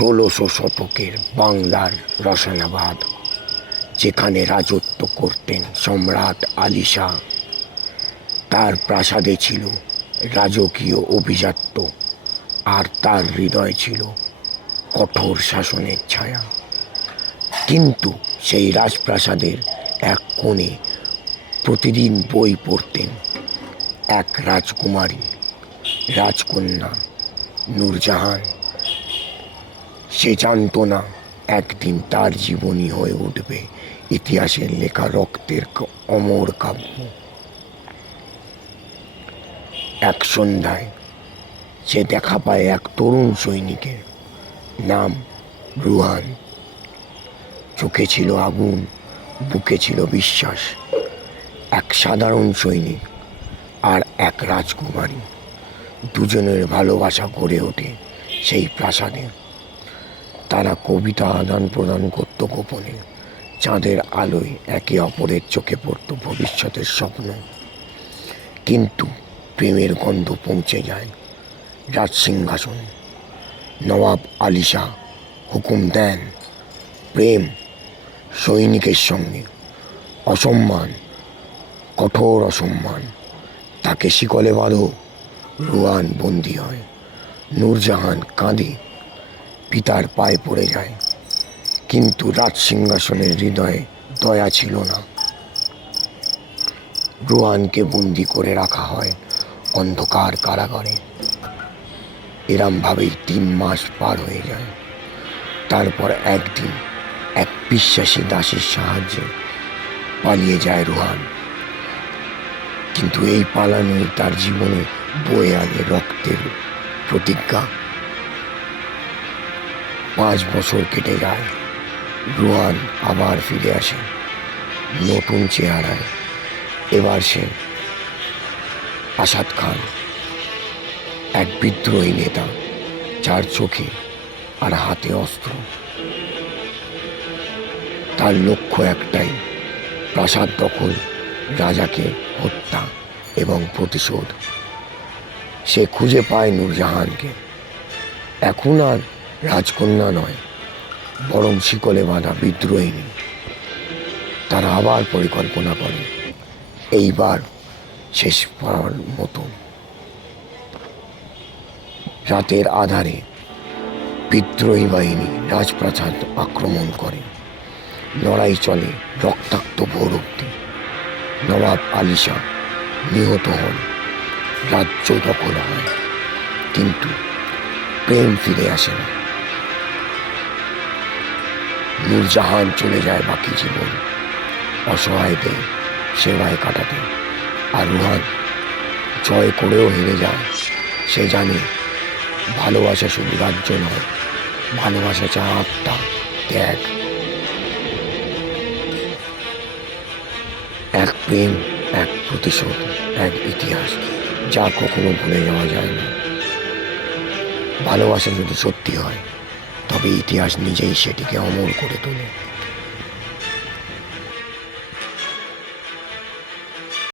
1600 শতকের বাংলার রসায়নাবাদ, যেখানে রাজত্ব করতেন সম্রাট আলী শাহ। তার প্রাসাদে ছিল রাজকীয় অভিজাত্য, আর তার হৃদয় ছিল কঠোর শাসনের ছায়া। কিন্তু সেই রাজপ্রাসাদের এক কোণে প্রতিদিন বই পড়তেন এক রাজকুমারী, রাজকন্যা নূরজাহান। সে জানত না একদিন তার জীবনী হয়ে উঠবে ইতিহাসের লেখা রক্তের অমর কাব্য। এক সন্ধ্যায় সে দেখা পায় এক তরুণ সৈনিকের, নাম রুহান। চোখে ছিল আগুন, বুকে ছিল বিশ্বাস। এক সাধারণ সৈনিক আর এক রাজকুমারী, দুজনের ভালোবাসা গড়ে ওঠে সেই প্রাসাদে। তারা কবিতা আদান প্রদান করত গোপনে, চাঁদের আলোয় একে অপরের চোখে পড়ত ভবিষ্যতের স্বপ্ন। কিন্তু প্রেমের গন্ধ পৌঁছে যায় রাজসিংহাসনে। নবাব আলী শাহ হুকুম দেন, প্রেম সৈনিকের সঙ্গে অসম্মান, কঠোর অসম্মান। তাকে শিকলে বাঁধো। রুহান বন্দী হয়। নূরজাহান কাঁদে, পিতার পায়ে পড়ে যায়। কিন্তু রাজসিংহাসনের হৃদয়ে দয়া ছিল না। রুহানকে বন্দি করে রাখা হয় অন্ধকার কারাগারে। এরমভাবেই 3 মাস পার হয়ে যায়। তারপর একদিন এক বিশ্বাসী দাসীর সাহায্যে পালিয়ে যায় রুহান। কিন্তু এই পালানোই তার জীবনে বয়ে আনে রক্তের প্রতিজ্ঞা। 5 বছর কেটে যায়। রুহান আবার ফিরে আসে নতুন চেহারায়। এবার সে আসাদ খান, এক বিদ্রোহী নেতা, যার চোখে আর হাতে অস্ত্র। তার লক্ষ্য একটাই, প্রাসাদ দখল, রাজাকে হত্যা এবং প্রতিশোধ। সে খুঁজে পায় নূরজাহানকে। এখন আর রাজকন্যা নয়, বরং শিকলে বাঁধা বিদ্রোহিনী। তারা আবার পরিকল্পনা করে, এইবার শেষ করার মতো। রাতের আধারে বিদ্রোহী বাহিনী রাজপ্রাসাদ আক্রমণ করে। লড়াই চলে রক্তাক্ত ভোর অবধি। নবাব আলী শাহ নিহত হন, রাজ্য দখল হয়। কিন্তু প্রেম ফিরে আসে না। নূরজাহান চলে যায় বাকি জীবন অসহায়দের সেবায় কাটাতে। আর রুহান জয় করেও হেরে যায়। সে জানে ভালোবাসা শুধু রাজ্য নয়, ভালোবাসা চায় আত্মা, ত্যাগ। এক প্রেম, এক প্রতিশোধ, এক ইতিহাস যা কখনো ভুলে যাওয়া যায় না। ভালোবাসা যদি সত্যি হয়, তবে ইতিহাস নিজেই সেটিকে অমর করে তোলে।